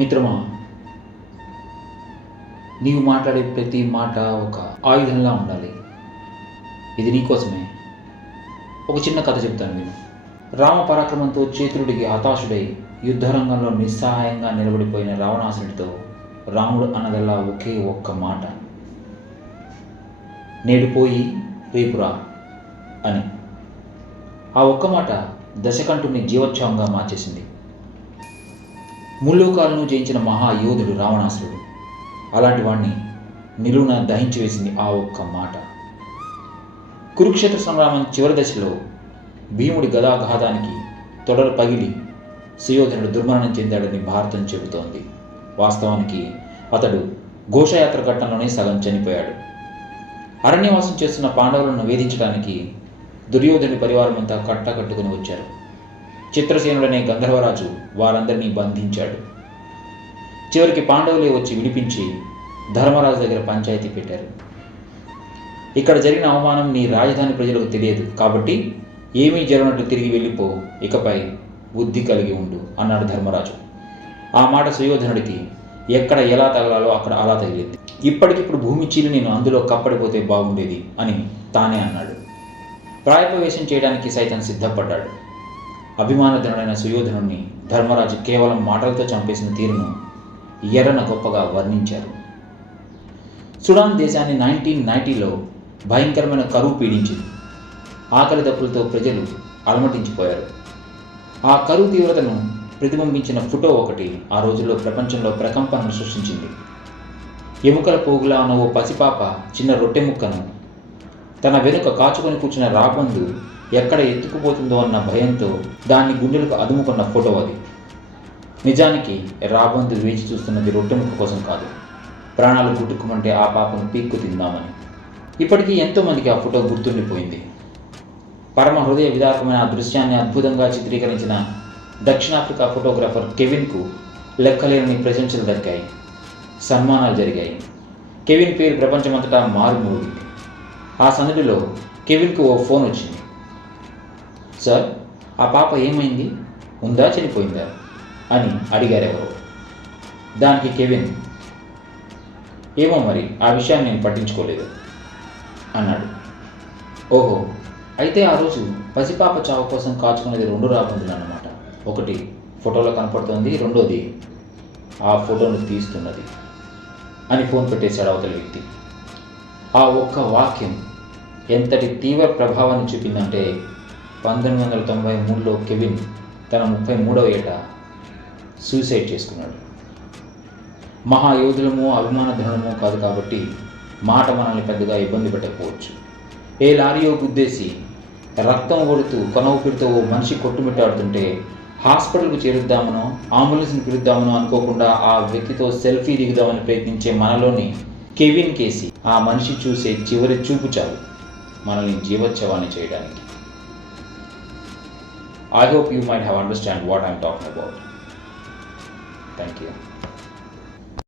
మిత్రమా నీవు మాట్లాడే ప్రతి మాట ఒక ఆయుధంలా ఉండాలి. ఇది నీకోసమే ఒక చిన్న కథ చెప్తాను నేను రామ పరాక్రమంతో చేతుడికి హతాశుడై యుద్ధరంగంలో నిస్సహాయంగా నిలబడిపోయిన రావణాసుడితో రాముడు అన్నదల్లా ఒకే ఒక్క మాట. నేడు పోయి రేపురా అని. ఆ ఒక్క మాట దశకంఠుని జీవోత్సవంగా మార్చేసింది. ముల్లోకాలను జయించిన మహాయోధుడు రావణాసురుడు. అలాంటి వాణ్ణి నిలువున దహించి వేసింది ఆ ఒక్క మాట. కురుక్షేత్ర సంగ్రామం చివరి దశలో భీముడి గదాఘాతానికి తొడలు పగిలి సుయోధనుడు దుర్మరణం చెందాడని భారతం చెబుతోంది. వాస్తవానికి అతడు ఘోషయాత్ర ఘట్టంలోనే సగం చనిపోయాడు. అరణ్యవాసం చేస్తున్న పాండవులను వేధించడానికి దుర్యోధనుడి పరివారమంతా కట్టకట్టుకుని వచ్చారు. చిత్రసేనుడనే గంధర్వరాజు వారందరినీ బంధించాడు. చివరికి పాండవులే వచ్చి విడిపించి ధర్మరాజు దగ్గర పంచాయతీ పెట్టారు. ఇక్కడ జరిగిన అవమానం నీ రాజధాని ప్రజలకు తెలియదు కాబట్టి ఏమీ జరగనట్టు తిరిగి వెళ్ళిపో ఇకపై బుద్ధి కలిగి ఉండు అన్నాడు ధర్మరాజు. ఆ మాట సుయోధనుడికి ఎక్కడ ఎలా తగలాలో అక్కడ అలా తగిలింది. ఇప్పటికిప్పుడు భూమి చీలి నేను అందులో కప్పడిపోతే బాగుండేది అని తానే అన్నాడు. ప్రాయప్రవేశం చేయడానికి సైతం సిద్ధపడ్డాడు. అభిమానధనుడైన సుయోధనుణ్ణి ధర్మరాజు కేవలం మాటలతో చంపేసిన తీరును ఎర్రన గొప్పగా వర్ణించారు. సుడాన్ దేశాన్ని నైన్టీన్ నైంటీలో భయంకరమైన కరువు పీడించింది. ఆకలి దప్పులతో ప్రజలు అలమటించిపోయారు. ఆ కరువు తీవ్రతను ప్రతిబింబించిన ఫోటో ఒకటి ఆ రోజుల్లో ప్రపంచంలో ప్రకంపనను సృష్టించింది. ఎముకల పోగులా ఉన్న ఓ పసిపాప చిన్న రొట్టె ముక్కను తన వెనుక కాచుకొని కూర్చున్న రాబందు ఎక్కడ ఎత్తుకుపోతుందో అన్న భయంతో దాన్ని గుండెలకు అదుముకున్న ఫోటో అది. నిజానికి రాబందు వేచి చూస్తున్నది రొట్టె ముక్క కోసం కాదు. ప్రాణాలు గుట్టుకుమంటే ఆ పాపను పీక్కు తిందామని. ఇప్పటికీ ఎంతోమందికి ఆ ఫోటో గుర్తుండిపోయింది. పరమ హృదయ విదారకమైన ఆ దృశ్యాన్ని అద్భుతంగా చిత్రీకరించిన దక్షిణాఫ్రికా ఫోటోగ్రాఫర్ కెవిన్కు లెక్కలేని ప్రశంసలు దక్కాయి. సన్మానాలు జరిగాయి. కెవిన్ పేరు ప్రపంచమంతటా మారుమోగింది. ఆ సందడిలో కెవిన్కు ఓ ఫోన్ వచ్చింది. సార్ ఆ పాప ఏమైంది? ఉందా చనిపోయిందా అని అడిగారు ఎవరు దానికి కెవిన్ ఏమో మరి ఆ విషయాన్ని నేను పట్టించుకోలేదు అన్నాడు. ఓహో అయితే ఆ రోజు పసిపాప చావు కోసం కాచుకునేది రెండు రాబందులు అన్నమాట. ఒకటి ఫోటోలో కనపడుతోంది రెండోది ఆ ఫోటోను తీస్తున్నది అని ఫోన్ పెట్టేశాడు అవతలి వ్యక్తి. ఆ ఒక్క వాక్యం ఎంతటి తీవ్ర ప్రభావాన్ని చూపిందంటే పంతొమ్మిది వందల తొంభై మూడులో కెవిన్ తన ముప్పై మూడవ ఏట సూసైడ్ చేసుకున్నాడు. మహాయోధులము అభిమానధనము కాదు కాబట్టి మాట మనల్ని పెద్దగా ఇబ్బంది పెట్టకపోవచ్చు. ఏ లారీయో గుద్దేసి రక్తం కొడుతూ కొన పెడుతూ ఓ మనిషి కొట్టుమిట్టాడుతుంటే హాస్పిటల్కు చేరుద్దామనో అంబులెన్స్ని పిలుద్దామనో అనుకోకుండా ఆ వ్యక్తితో సెల్ఫీ దిగుదామని ప్రయత్నించే మనలోని కెవిన్ కేసి ఆ మనిషి చూసే చివరి చూపు చాలు. మనల్ని జీవోత్సవాన్ని చేయడానికి. I hope you might have understand what I'm talking about. Thank you.